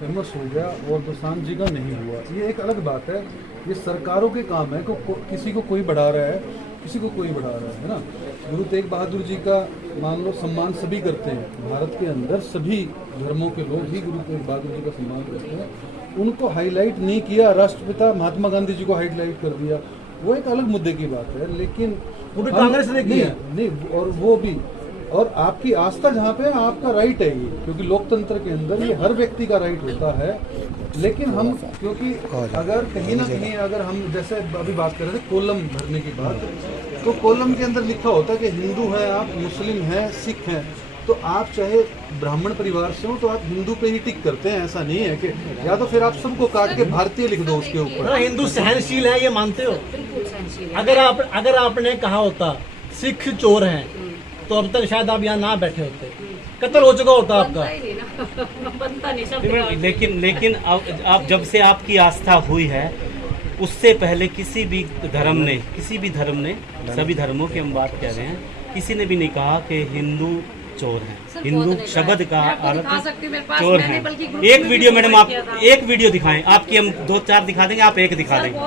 Famous हो गया और दोसांझ जी का नहीं हुआ, ये एक अलग बात है। ये सरकारों के काम है किसी को कोई बढ़ा रहा है, किसी को कोई बढ़ा रहा है ना। गुरु तेग बहादुर जी का मान लो सम्मान सभी करते हैं, भारत के अंदर सभी धर्मों के लोग ही गुरु तेग बहादुर जी का सम्मान करते हैं। उनको हाईलाइट नहीं किया, राष्ट्रपिता महात्मा गांधी जी को हाईलाइट कर दिया, वो एक अलग मुद्दे की बात है। लेकिन वो भी कांग्रेस ने किया नहीं, और वो भी, और आपकी आस्था जहाँ पे है आपका राइट है ये, क्योंकि लोकतंत्र के अंदर ये हर व्यक्ति का राइट होता है। लेकिन हम क्योंकि अगर कहीं ना कहीं अगर हम जैसे अभी बात कर रहे थे कॉलम भरने की बात, तो कॉलम के अंदर लिखा होता है कि हिंदू हैं आप, मुस्लिम हैं, सिख हैं, तो आप चाहे ब्राह्मण परिवार से हो तो आप हिंदू पे ही टिक करते हैं। ऐसा नहीं है कि या तो फिर आप सबको काट के भारतीय लिख दो उसके ऊपर। हिंदू सहनशील है, ये मानते हो? अगर आपने कहा होता सिख चोर हैं तो अब तक शायद आप यहाँ ना बैठे होते, कत्ल हो चुका होता आपका। लेकिन आप जब से आपकी आस्था हुई है उससे पहले किसी भी धर्म ने सभी धर्मों की हम बात कर रहे हैं, किसी ने भी नहीं कहा कि हिंदू चोर हैं। हिंदू शब्द का अर्थ चोर है। एक वीडियो मैडम आप एक वीडियो दिखाएं, आपकी हम 2-4 दिखा देंगे, आप एक दिखा देंगे।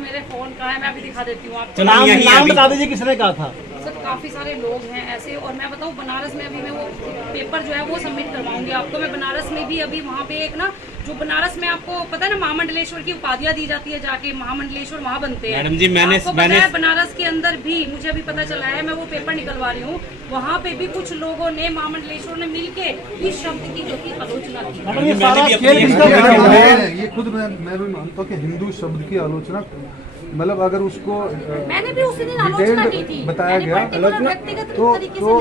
मेरे फोन का है, मैं अभी दिखा देती हूँ आपको। नाम बता दीजिए किसने कहा था। सर काफी सारे लोग हैं ऐसे, और मैं बताऊँ बनारस में अभी मैं वो पेपर जो है वो सबमिट करवाऊंगी आपको। मैं बनारस में भी अभी वहाँ पे एक ना, जो बनारस में आपको पता है ना महामंडलेश्वर की उपाधियाँ दी जाती है, जाके महामंडलेश्वर वहाँ बनते हैं। मैडम जी मैंने बनारस के अंदर भी मुझे अभी पता चला है, मैं वो पेपर निकलवा रही हूँ, वहाँ पे भी कुछ लोगों ने महामंडलेश्वर ने मिलके इस शब्द की जो की आलोचना की। ये खुद मैं भी मानता हूँ कि हिंदू शब्द की आलोचना, मतलब अगर उसको मैंने भी उसी दिन आलोचना की थी, बताया गया तो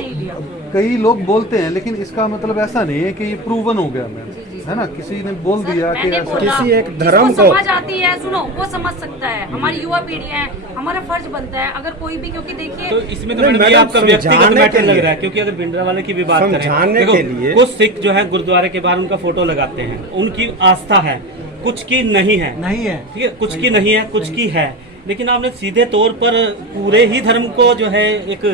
कई लोग बोलते हैं, लेकिन इसका मतलब ऐसा नहीं है कि ये प्रूवन हो गया। मैं है ना, किसी ने बोल दिया कि किसी एक धर्म को समझ आती है, सुनो वो समझ सकता है, हमारी युवा पीढ़ी है, हमारा फर्ज बनता है अगर कोई भी, क्योंकि देखिए तो इसमें तो मैडम आपका व्यक्तिगत मैटर लग रहा है, क्योंकि अगर भिंडरावाले की भी बात करें तो कुछ सिख जो है गुरुद्वारे के बाहर उनका फोटो लगाते हैं, उनकी आस्था है, कुछ की नहीं है, ठीक है, कुछ की नहीं है, कुछ की है। लेकिन आपने सीधे तौर पर पूरे ही धर्म को जो है एक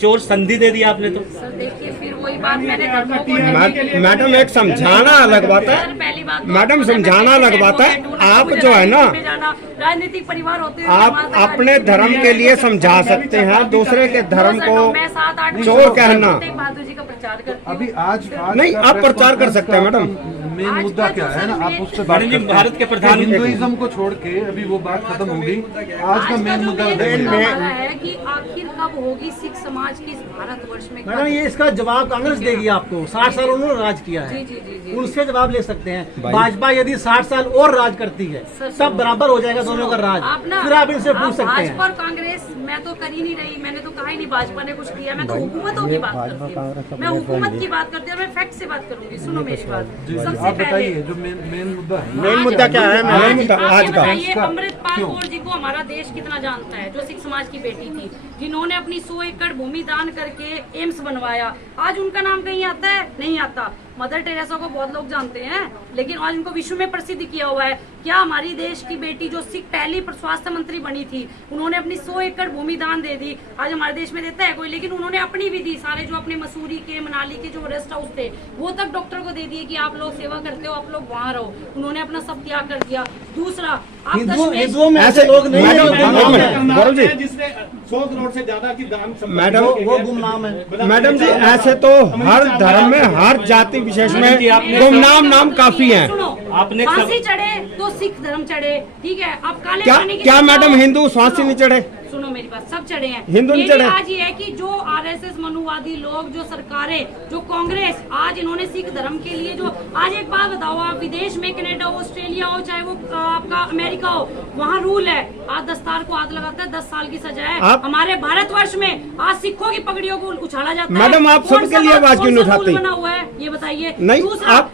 चोर संधि दे दिया आपने। तो सर देखिए फिर वही बात मैंने मैडम एक समझाना अलग बात है, मैडम समझाना अलग बात है। आप जो है ना राजनीतिक परिवार होते हैं, आप अपने धर्म के लिए समझा सकते हैं, दूसरे के धर्म को चोर कहना। बहादुर जी का प्रचार करते अभी आज नहीं, आप प्रचार कर सकते हैं मैडम। मेन मुद्दा क्या है ना, आप उससे बात करते हैं। भारत के प्रधान हिंदुइज्म को छोड़ के अभी वो बात खत्म होगी। आज का मेन मुद्दा है कि आखिर कब होगी सिख समाज की इस भारतवर्ष में। मैडम ये इसका जवाब कांग्रेस देगी आपको। 60 साल उन्होंने राज किया है, उनसे जवाब ले सकते हैं। भाजपा यदि 60 साल और राज करती है तब बराबर हो जाएगा दोनों का राज, फिर आप इनसे पूछ सकते हैं। भाजपा और कांग्रेस मैं तो कर ही नहीं रही, मैंने तो कहा ही नहीं भाजपा ने कुछ किया, मैं तो हुकूमतों की बात करती हूँ, मैं हुकूमत की बात करती हूँ, मैं फैक्ट से बात करूंगी। सुनो मेरी बात, आप बताइए जो मेन मुद्दा है। मेन मुद्दा क्या है? मेन मुद्दा आज का अमृतपाल कौर जी को हमारा देश कितना जानता है, जो सिख समाज की बेटी थी, जिन्होंने अपनी 100 एकड़ भूमि दान करके एम्स बनवाया। आज उनका नाम कहीं आता है? नहीं आता। मदर टेरेसा को बहुत लोग जानते हैं, लेकिन आज उनको विश्व में प्रसिद्ध किया हुआ है। क्या हमारी देश की बेटी जो सिख पहली स्वास्थ्य मंत्री बनी थी, उन्होंने अपनी 100 एकड़ भूमि दान दे दी? आज हमारे देश में देता है कोई? लेकिन उन्होंने अपनी भी दी। सारे जो अपने मसूरी के, मनाली के जो रेस्ट हाउस थे वो तक डॉक्टर को दे दिए कि आप लोग सेवा करते हो, आप लोग वहाँ रहो। उन्होंने अपना सब त्याग कर दिया। दूसरा, हिंदुओं में ऐसे लोग नहीं है जिसने 100 करोड़ से ज्यादा की दान मैडम वो गुमनाम है। मैडम जी ऐसे तो हर धर्म में, हर जाति विशेष में गुमनाम नाम काफी हैं। आपने फांसी चढ़े तो सिख धर्म चढ़े, ठीक है। आप काले क्या मैडम हिंदू फांसी नहीं चढ़े? सुनो मेरी बात, सब चढ़े हैं, हिंदू नहीं चढ़े। आज ये है कि जो आरएसएस मनुवादी लोग, जो सरकारें, जो कांग्रेस, आज इन्होंने सिख धर्म के लिए जो, आज एक बात बताओ, आप विदेश में कनाडा हो, ऑस्ट्रेलिया हो, चाहे वो आपका अमेरिका हो, वहाँ रूल है आज दस्तार को हाथ लगाता है 10 साल की सजा है। हमारे भारतवर्ष में आज सिखों की पगड़ियों को उछाला जाता है। मैडम आप सबके लिए आवाज क्यों नहीं उठाते? बना हुआ है ये बताइए। नहीं, आप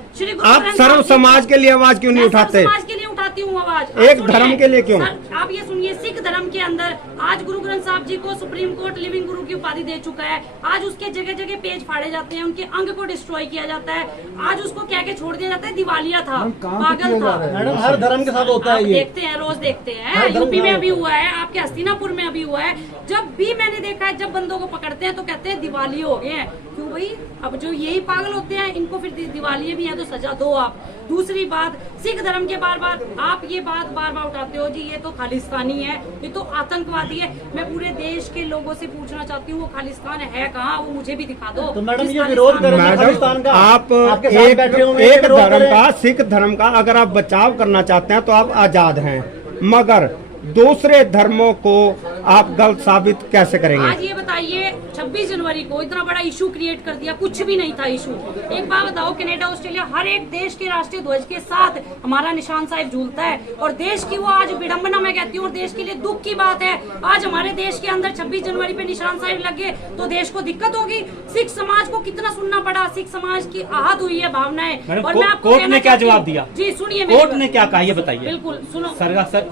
सर्व समाज के लिए आवाज क्यों नहीं उठाते? समाज के लिए उठाती हूँ आवाज। एक धर्म के लिए क्यों? आप ये सुनिए, सिख धर्म के अंदर आज गुरु ग्रंथ साहब जी को सुप्रीम कोर्ट लिविंग गुरु की उपाधि दे चुका है। आज उसके जगह जगह पेज फाड़े जाते हैं, उनके अंग को डिस्ट्रॉय किया जाता है। आज उसको कह के छोड़ दिया जाता है दिवालिया था, पागल था। मैडम हर धर्म के साथ होता है ये। देखते हैं, रोज देखते हैं। यूपी में अभी हुआ है, आपके हस्तिनापुर में अभी हुआ है। जब भी मैंने देखा है, जब बंदों को पकड़ते हैं तो कहते हैं दिवाली हो गए हैं। क्यों भाई? अब जो यही पागल होते हैं इनको फिर दिवाली भी है तो सजा दो आप। दूसरी बात, सिख धर्म के बार बार आप ये बात बार बार उठाते हो जी, ये तो खालिस्तानी है, ये तो आतंकवादी है। मैं पूरे देश के लोगों से पूछना चाहती हूँ, वो खालिस्तान है कहाँ? वो मुझे भी दिखा दो। तो मैडम ये विरोध करेंगे खालिस्तान का? आप आपके साथ बैठे होंगे, एक विरोध धर्म करें। का, सिख धर्म का अगर आप बचाव करना चाहते हैं तो आप आजाद हैं, मगर दूसरे धर्मों को आप गलत साबित कैसे करेंगे? आज ये बताइए, 26 जनवरी को इतना बड़ा इशू क्रिएट कर दिया, कुछ भी नहीं था इशू। एक बात बताओ, कनाडा, ऑस्ट्रेलिया, हर एक देश के राष्ट्रीय ध्वज के साथ हमारा निशान साहिब झूलता है। और देश की वो आज विडंबना मैं कहती हूँ, और देश के लिए दुख की बात है। आज हमारे देश के अंदर 26 जनवरी पे निशान साहिब लगे तो देश को दिक्कत होगी। सिख समाज को कितना सुनना पड़ा, सिख समाज की आहत हुई है भावनाएं। और मैं आपको कोर्ट ने क्या जवाब दिया? जी सुनिए, कोर्ट ने क्या कहा ये बताइए। बिल्कुल सुनो।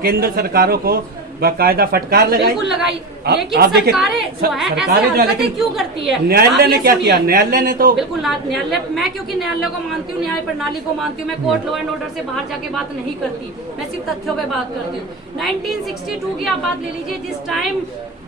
केंद्र सरकारों को बाकायदा फटकार लगाई, बिल्कुल लगाई, लेकिन आप देखिए, सरकारें जो है ऐसे सरकारें जो है, हरकतें लेकिन क्यों करती है? न्यायालय आप ने ये क्या सुनिए। किया? न्यायालय ने तो बिल्कुल न्यायालय, मैं क्योंकि न्यायालय को मानती हूँ, न्याय प्रणाली को मानती हूँ, मैं कोर्ट लॉ एंड ऑर्डर से बाहर जाके बात नहीं करती, मैं सिर्फ तथ्यों पे बात करती हूँ। 1962 की आप बात ले लीजिए, जिस टाइम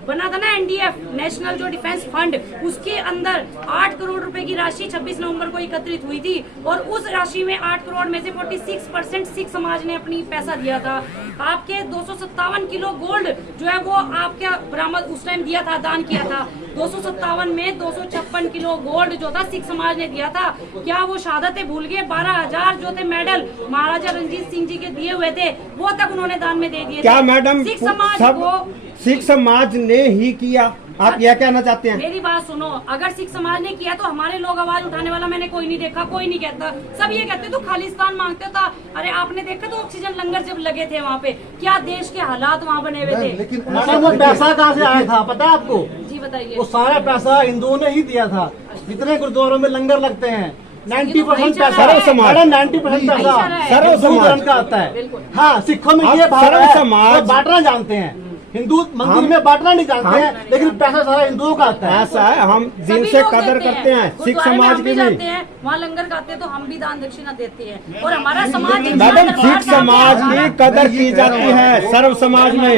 बना था ना एनडीएफ, नेशनल जो डिफेंस फंड, उसके अंदर 8 करोड़ रुपए की राशि 26 नवंबर को एकत्रित हुई थी। और उस राशि में 8 करोड़ में से 46% सिख समाज ने अपनी पैसा दिया था। आपके 257 किलो गोल्ड जो है वो आपके बरामद उस टाइम दिया था, दान किया था। 257 में 256 किलो गोल्ड जो था सिख समाज ने दिया था। क्या वो शहादतें भूल गए? 12,000 जो थे मेडल महाराजा रंजीत सिंह जी के दिए हुए थे, वो तक उन्होंने दान में दे दिए। क्या मैडम सिख समाज सब को, सिख समाज ने ही किया? आप यह कहना चाहते हैं? मेरी बात सुनो, अगर सिख समाज ने किया तो हमारे लोग आवाज उठाने वाला मैंने कोई नहीं देखा, कोई नहीं कहता। सब ये कहते तो खालिस्तान मांगते था। अरे आपने देखा तो ऑक्सीजन लंगर जब लगे थे वहाँ पे, क्या देश के हालात वहाँ बने हुए थे। लेकिन मैडम वो पैसा कहाँ से आया था पता है आपको? जी बताइए। वो सारा पैसा हिंदुओं ने ही दिया था। जितने गुरुद्वारों में लंगर लगते हैं 90% पैसा, सर्व समाज, 90% पैसा सर्व हिंदू समाज धर्म का आता है। बिल्कुल। हाँ, सिखों में आप ये भाव सर्व है, समाज- वो बांटना जानते हैं। हिंदू मंदिर में बांटना नहीं जानते हैं, लेकिन पैसा सारा हिंदुओं का आता है। ऐसा है, हम दिल सभी से लोग कदर देते करते हैं, सिख गुरुद्वारे में समाज हम की भी भी। जाते हैं, वहाँ लंगर खाते हैं तो हम भी दान दक्षिणा देते हैं। और हमारा समाज मैडम, सिख समाज की कदर की जाती है सर्व समाज में।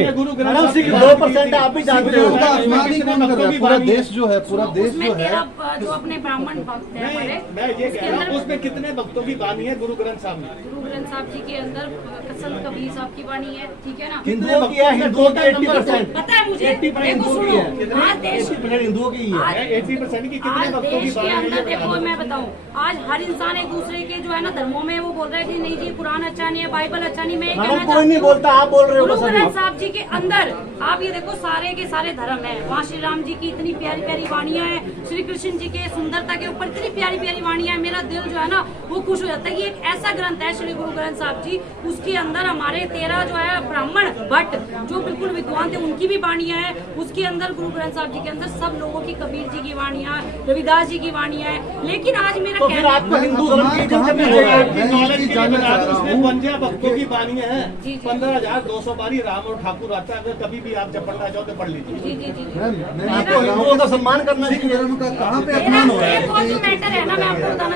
मैडम सिख 2% आप भी जानते हो। उनका अपमान ही कौन कर रहा है? पूरा देश जो है, पूरा देश उसमें जो है, तेरा जो अपने ब्राह्मण भक्त है हमारे, मैं ये उसके कह रहा हूँ, अंदर उसमें कितने भक्तों की बानी है गुरु ग्रंथ साहब में? गुरु ग्रंथ साहब जी के अंदर संत कबीर साहब की वाणी है, ठीक है ना? हिंदुओं की है, हिंदुओं की 80%। पता है मुझे, 80% देखो हिंदुओं की सुनो, है, आज देश 80% हिंदुओं की ही है। आज 80% की कितने आज भक्तों की देश के बानी है? अंदर देखो मैं बताऊं, आज हर इंसान एक दूसरे के जो है ना धर्मों में वो बोल रहा है कि नहीं जी कुरान अच्छा नहीं है, बाइबल अच्छा नहीं। मैं ये मैडम, कहना कोई चाहती नहीं हूँ, बोलता, आप बोल रहे हो गुरु बस अभी। ग्रंथ साहब जी के अंदर आप ये देखो सारे के सारे धर्म है। वहाँ श्री राम जी की इतनी प्यारी प्यारी वाणियां हैं, श्री कृष्ण जी के सुंदरता के ऊपर इतनी प्यारी प्यारी वाणियां हैं। मेरा दिल जो है ना वो खुश हो जाता है। ये एक ऐसा ग्रंथ है श्री गुरु ग्रंथ साहब जी, उसके अंदर हमारे 13 जो है ब्राह्मण भट्ट जो बिल्कुल विद्वान थे उनकी भी वाणियां हैं। उसके अंदर गुरु ग्रंथ साहब जी के अंदर सब लोगों की, कबीर जी की वाणियां, रविदास जी की वाणियां हैं। लेकिन आज मेरा तो फिर आपको हिंदू धर्म की कहाँ इज्जत पे नहीं हो रहा है? होगी। मैं नॉलेज ये के लिए जानना बता चाह दूं, रहा उसमें हूँ। 52 भक्तों की बानियां हैं। जी, जी। 15,200 बारी राम और ठाकुर आता है। अगर कभी भी आप जब पढ़ना चाहो तो पढ़ लीजिए। जी जी जी मैम, मैं ये आपको कह रहा हूँ हिंदुओं का सम्मान करना सिख चाहिए। धर्म का कहाँ पे मेरा अपमान हो रहा एक और जो है? मैटर है ना, मैं आपको बताना